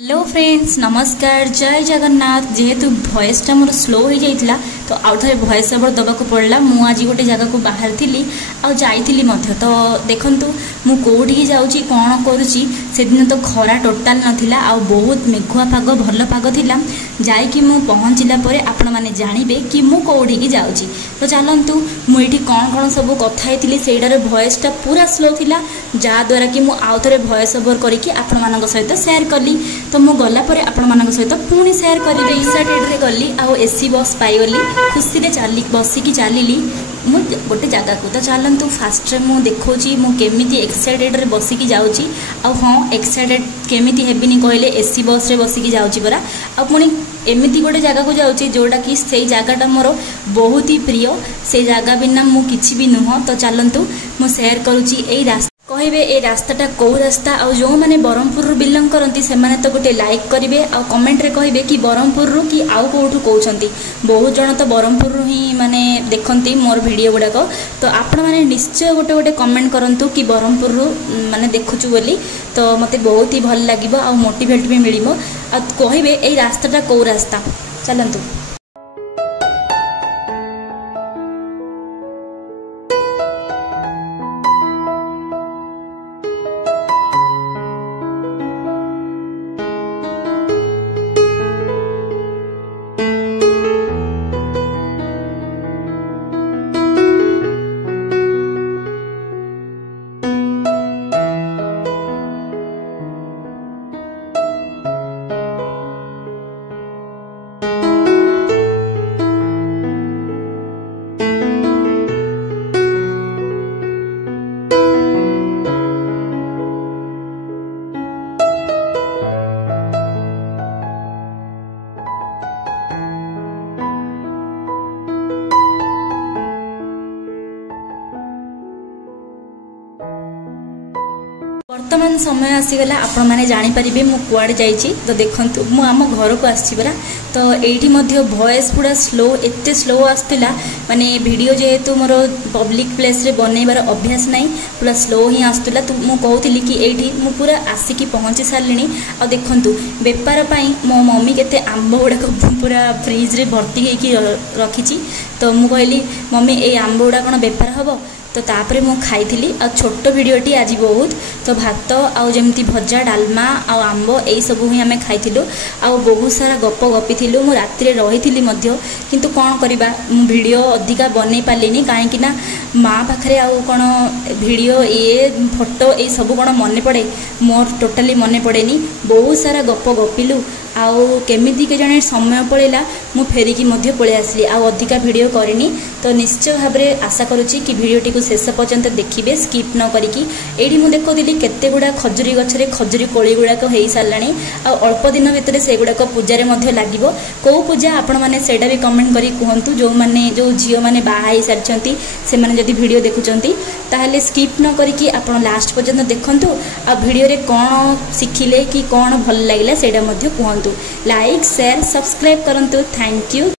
Hello friends नमस्कार जय जगन्नाथ। जेहेतु भॉइसटा मोर स्लो हो जाइथिला तो आउ थे भॉइस ओवर दबाक पड़ला। मु आज गोटे जगह को बाहर थी आ जाइथिली मध्य तो देखंतु मु कोठी जाउची कोन करूची। से दिन तो खरा टोटाल नथिला आ बहुत मेघुआ पाग भल पाग थिला। जाई कि मु पहुँचला परे आपण माने जानिबे कि मु कोठी की जाउची। तो चलंतु मु एठी कोन कोन सब कथा हेतिली सेडार भॉइसटा पूरा स्लो थिला जा द्वारा कि मु आउ थे भॉइस ओवर करके आपण मानक सहित शेयर कली। तो मु गला परे आपण मानक सहित पुणी शेयर करी एक्साइटेड रे गली आ एसी बस पाइगली खुशी रे चाली बसिकी चलिली मु गोटे जगह को। तो चलतु फास्ट मु देखोची मु केमिति एक्साइटेड रे बसिकी जाउची आ हाँ एक्साइटेड केमिति हेबिनी कहले एसी बस रे बसिकी जाउची परा आ पुणी एमिति गोटे जगह को जाउची जोटा कि से जगहटा मोर बहुत ही प्रिय। से जगह बिना मु किछि भी नुह। तो चलतु मु शेयर करूची एई रास्ता कहबे ए रास्ताटा कौ रास्ता आ जो मैंने ब्रह्मपुर बिलंग करती से माने तो गोटे लाइक करेंगे आ कमेंट रे कहिबे कि ब्रह्मपुर कि आउ कोठू कहउछंती। बहुत जन तो ब्रह्मपुर ही माने देखंती मोर वीडियो गुड़ाक। तो आपण माने निश्चय गोटे गोटे कमेंट करंतु कि ब्रह्मपुर माने देखुछु बोली। तो मते बहुत ही भल लागिबो आ मोटिवेट भी मिलिबो आ कहबे ए रास्ताटा कौ रास्ता। चलंतु वर्तमान समय आसीगला आपण माने जानि परिबे मु कुआडे जाइछि। तो देखंतु मु आम घर को आछि बरा। तो एठी मध्य वॉइस पूरा स्लो एते स्लो आस्तिला माने वीडियो जेहेतु मोर पब्लिक प्लेस रे बनेबार अभ्यास नाही पूरा स्लो ही आस्तिला। तो मु कहउतिली कि एठी मु पूरा आसिकी पहुंची सारलिनी। आ देखंतु बेपार पई मो मम्मी केते आंब गुडा पूरा फ्रिज रे भर्ती हेकी रखिछि। तो मु कहली मम्मी ए आंब गुडा कोन बेपार हबो। तो तापरे मु खाइथिली आ छोट वीडियोटी आज बहुत। तो भात आउ जमती भजा डालमा आउ आंब एई सब ही आमे खाइथिलु आ बहुत सारा गप गपिथिलु। मु राति रे रहिथिली मध्य किंतु कोन करिबा मु वीडियो अधिका बनै पालिनी काहे कि ना माँ पाखरे आउ कोन वीडियो ये फोटो एई सब कोन मने पड़े मोर टोटली मने पड़ेनी। बहुत सारा गप गपिलु आउ केमिति के जने समय पड़ेला मु फेरिकी मध्य पळे आसली आ अधिका वीडियो करिनी। तो निश्चय भाबरे आशा करूची कि वीडियोटी को शेष पर्यंत देखिबे स्किप न करिकी। एडी मु देखोदिली केते गुडा खजुरी गछरे खजुरी कोली गुडाक हेई सारलानी आ अल्प दिन भितरे से गुडाक पूजा रे मध्य लागिबो। को पूजा आपण माने सेटा भी कमेंट करी कहंतु। जो माने जो झियो माने बाहा हेई सारचंती से माने जदी वीडियो देखुचंती ताहले स्किप न करिकी आपण लास्ट पर्यंत देखंतु आ वीडियो रे कोन सिखिले कि कोन भल लागिला सेटा मध्य कहंतु। लाइक शेयर सब्सक्राइब करंतु। Thank you.